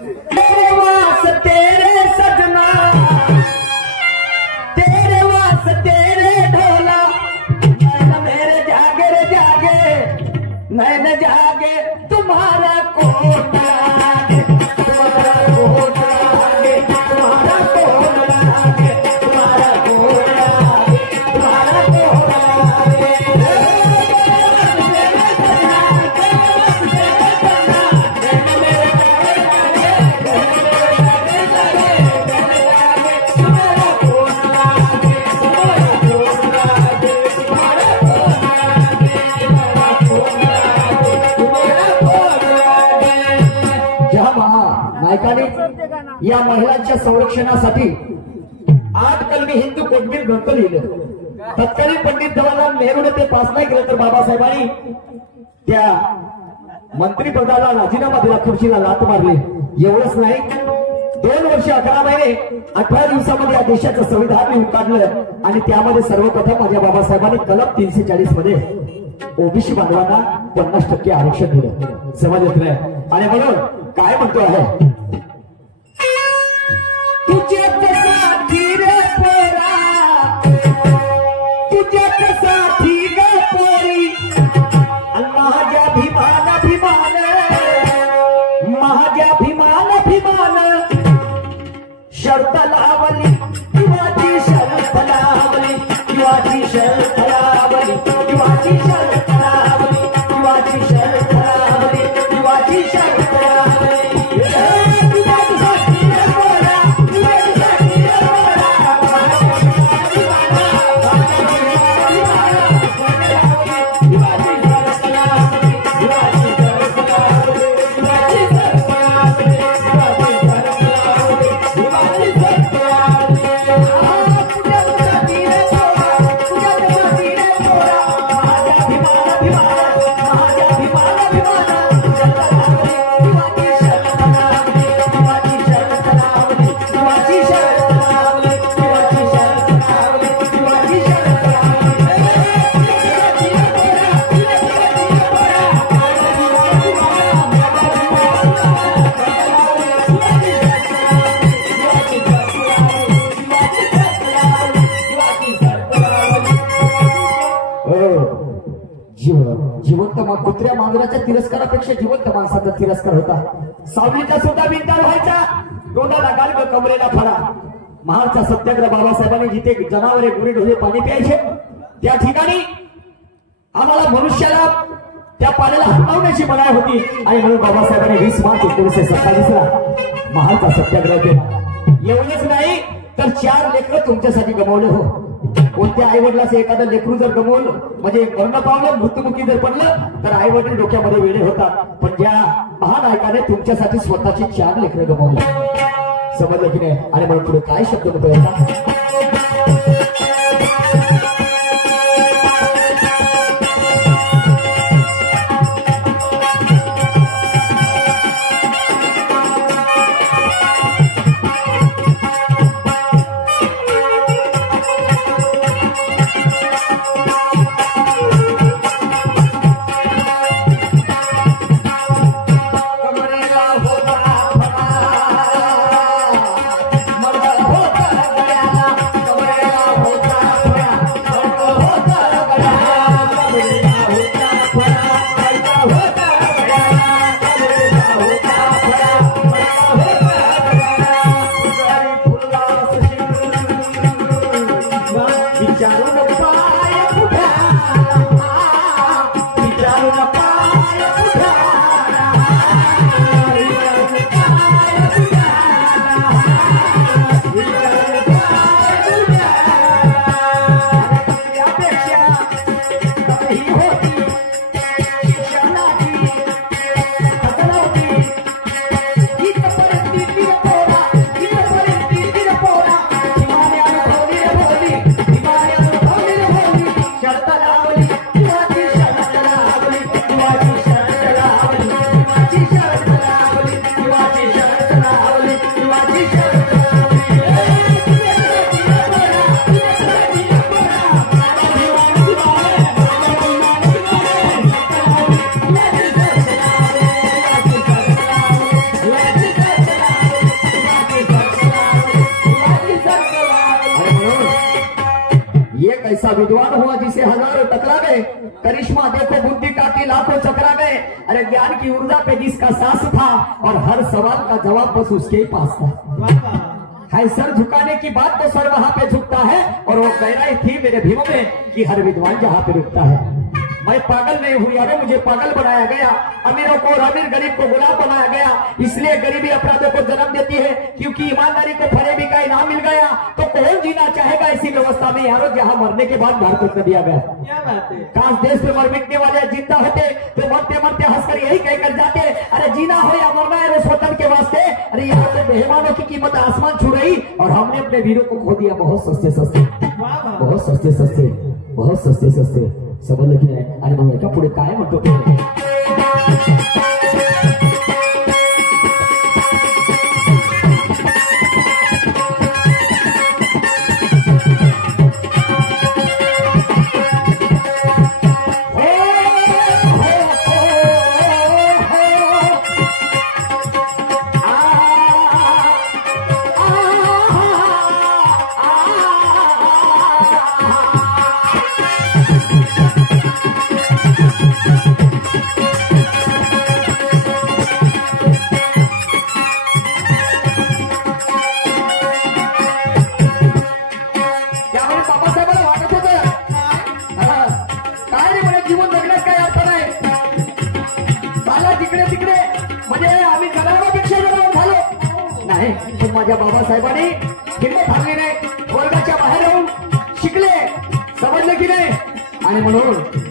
तेरे वास्ते तेरे सजना, तेरे वास्ते तेरे ढोला, नैन मेरे जागे रे जागे, नैन जागे तुम्हारा कोट लागे, तुम्हारा कोट लागे, तुम्हारा कोट लागे, तुम्हारा कोट लागे, तुम्हारा कोट लागे। नायकाने या महिलांच्या संरक्षणासाठी 8 कलमी हिंदू कोटबीर ग्रंथ लिहिलं। तत्कालीन पंडित जवाहरलाल नेहरूने ते पास नाही केलं तर बाबासाहेबांनी त्या मंत्रिपदाला राजीनामा दिला, खुर्चीला लात मारली। एवढंच नाही, 2 वर्ष 11 महिने 18 दिवसामध्ये या देशाचं संविधान लिहून काढलं आणि त्यामध्ये सर्वप्रथम माझ्या बाबासाहेबांनी कलम 340 मध्ये ओबीसी बांधवांना 50% आरक्षण दिलं समाजातलं। आणि म्हणून काय म्हणतो आहे, तुझ्यात साथी रे पोरा, तुझ्यात साथी ग पोरी, माझ्या भीमान भीमान, माझ्या भीमान भीमान, शर्त लावली किंवाची शर्त लावली, किंवाची शर्त लावली, किंवाची शर्त लावली, किंवाची शर्त लावली, किंवाची शर्त लावली। जिवंत कुत्र्या मांजराच्या तिरस्कारापेक्षा जिवंत माणसाचा तिरस्कार होता। सावलीचा सुद्धा बिनताल व्हायचा, तोंडाला गाल कमरेला फळा। महारचा सत्याग्रह बाबासाहेबांनी जिथे जनावरे गुरे ढोले पाणी प्यायचे त्या ठिकाणी आम्हाला मनुष्याला त्या पाण्याला हटवण्याची मनाई होती आणि म्हणून बाबासाहेबांनी 20 मार्च 1947 महारचा सत्याग्रह केला। एवढंच नाही तर 4 लेकरं तुमच्यासाठी गमावले हो। कोणत्या आई वडिलाचं एखादं लेकरू जर गमवलं म्हणजे मरण पावलं, मृत्युमुखी जर पडलं तर आई वडील डोक्यामध्ये वेळे होतात, पण त्या महानायकाने तुमच्यासाठी स्वतःची 4 लेकरं गमावली। समजलं की नाही? आणि म्हणून पुढे काय शब्द होतो ऐसा विद्वान हुआ जिसे हजारों टकरा गए, करिश्मा देखो बुद्धि का कि लाखों चकरा गए। अरे ज्ञान की ऊर्जा पे जिसका सास था और हर सवाल का जवाब बस उसके ही पास था। है सर झुकाने की बात तो सर वहां पे झुकता है, और वो गहराई थी मेरे भीमों में कि हर विद्वान जहां पे रुकता है। मैं पागल नहीं हुई, अरे मुझे पागल बनाया गया। अमीरों को और अमीर गरीब को गुलाम बनाया गया। इसलिए गरीबी अपराधों को जन्म देती है, क्योंकि ईमानदारी को फरेबी का इनाम मिल गया। तो कौन जीना चाहेगा ऐसी व्यवस्था में यारो जहां मरने के बाद घर कर दिया गया। क्या बात है? काश देश में मर मिटने वाले जिंदा होते तो मरते मरते हंसकर यही कहकर जाते, अरे जीना हो या मरना है उस वतन के वास्ते। अरे यहाँ पे मेहमानों की कीमत आसमान छू रही और हमने अपने वीरों को खो दिया बहुत सस्ते सस्ते, बहुत सस्ते सस्ते, बहुत सस्ते सस्ते। समजलं की नाही? आणि मग एका पुढे काय म्हणतो ते माझ्या बाबासाहेबांनी हिंमत हारली नाही, वर्गाच्या बाहेर राहून शिकले, समजलं की नाही? आणि म्हणून